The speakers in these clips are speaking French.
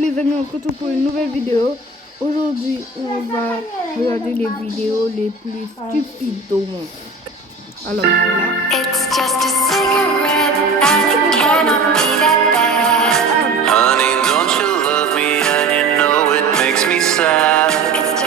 les amis, on se retrouve pour une nouvelle vidéo. Aujourd'hui, on va regarder les vidéos les plus stupides au monde. Alors voilà. It's just a cigarette and it cannot be that bad. Honey, don't you love me and you know it makes me sad. It's just a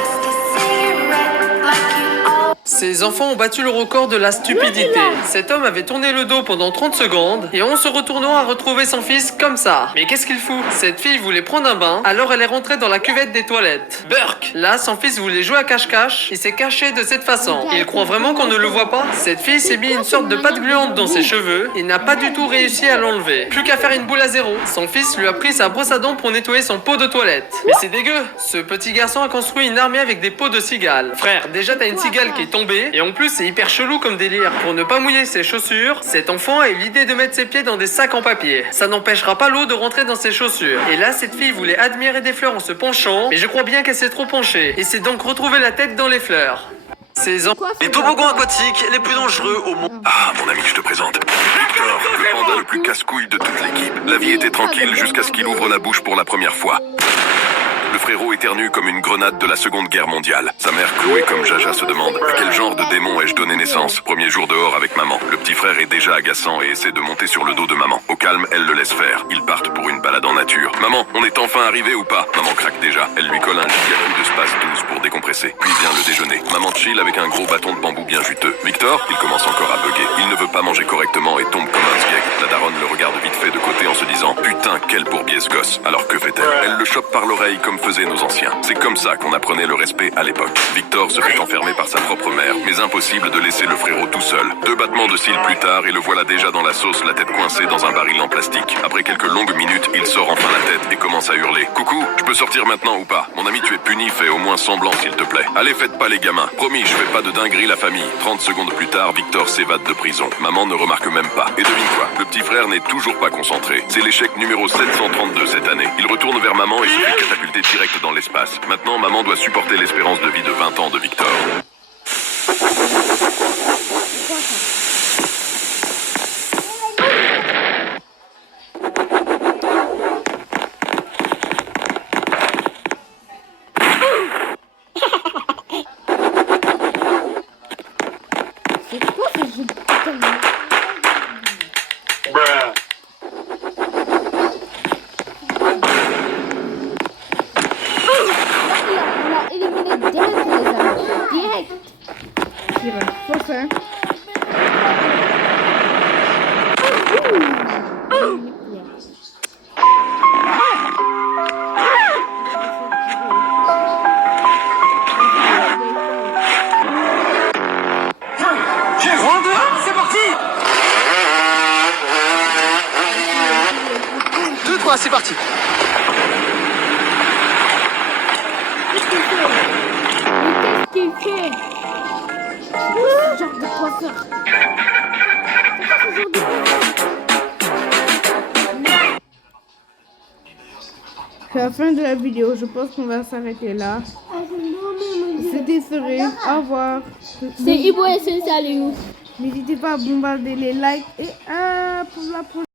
cigarette like you all. Ces enfants ont battu le record de la stupidité. Cet homme avait tourné le dos pendant 30 secondes et en se retournant a retrouvé son fils comme ça. Mais qu'est-ce qu'il fout? Cette fille voulait prendre un bain, alors elle est rentrée dans la cuvette des toilettes. Burk! Là, son fils voulait jouer à cache-cache, il s'est caché de cette façon. Il croit vraiment qu'on ne le voit pas? Cette fille s'est mis une sorte de pâte gluante dans ses cheveux et n'a pas du tout réussi à l'enlever. Plus qu'à faire une boule à zéro. Son fils lui a pris sa brosse à dents pour nettoyer son pot de toilette. Mais c'est dégueu! Ce petit garçon a construit une armée avec des pots de cigales. Frère, déjà t'as une cigale qui est tombée et en plus c'est hyper chelou comme délire. Pour ne pas mouiller ses chaussures, cet enfant a eu l'idée de mettre ses pieds dans des sacs en papier. Ça n'empêchera pas l'eau de rentrer dans ses chaussures. Et là cette fille voulait admirer des fleurs en se penchant, mais je crois bien qu'elle s'est trop penchée et s'est donc retrouvée la tête dans les fleurs. Les toboggans aquatiques les plus dangereux au monde. Ah, mon ami, je te présente Victor, le panda le plus casse-couille de toute l'équipe. La vie était tranquille jusqu'à ce qu'il ouvre la bouche pour la première fois. Le frérot éternue comme une grenade de la Seconde Guerre mondiale. Sa mère, Chloé comme Jaja, se demande à quel genre de démon ai-je donné naissance. Premier jour dehors avec maman. Le petit frère est déjà agaçant et essaie de monter sur le dos de maman. Au calme, elle le laisse faire. Ils partent pour une balade en nature. Maman, on est enfin arrivé ou pas? Maman craque déjà. Elle lui colle un giga coup de Space 12 pour décompresser. Puis vient le déjeuner. Maman chill avec un gros bâton de bambou bien juteux. Victor, il commence encore à bugger. Il ne veut pas manger correctement et tombe comme un sgeg. La daronne le regarde vite fait de côté en se disant putain, quel bourbier ce gosse. Alors que fait-elle? Elle le chope par l'oreille comme faisaient nos anciens. C'est comme ça qu'on apprenait le respect à l'époque. Victor se fait enfermer par sa propre mère, mais impossible de laisser le frérot tout seul. 2 battements de cils plus tard et le voilà déjà dans la sauce, la tête coincée dans un baril en plastique. Après quelques longues minutes, il sort enfin la tête et commence à hurler. Coucou, je peux sortir maintenant ou pas? Mon ami, tu es puni, fais au moins semblant s'il te plaît. Allez, faites pas les gamins. Promis, je fais pas de dinguerie la famille. 30 secondes plus tard, Victor s'évade de prison. Maman ne remarque même pas. Et devine quoi? Le petit frère n'est toujours pas concentré. C'est l'échec numéro 732 cette année. Il retourne vers maman et se fait catapulter direct dans l'espace. Maintenant, maman doit supporter l'espérance de vie de 20 ans de Victor. C'est quoi ce jeu de putain? On a éliminé direct les amis. Direct. Tire. Faut faire. C'est parti! 2, 3, c'est parti! Qu'est-ce qu'il fait? C'est quoi ce genre de coiffeur? C'est la fin de la vidéo, je pense qu'on va s'arrêter là. C'était Seré, au revoir. C'est Ibo et c'est salut. N'hésitez pas à bombarder les likes et pour la prochaine.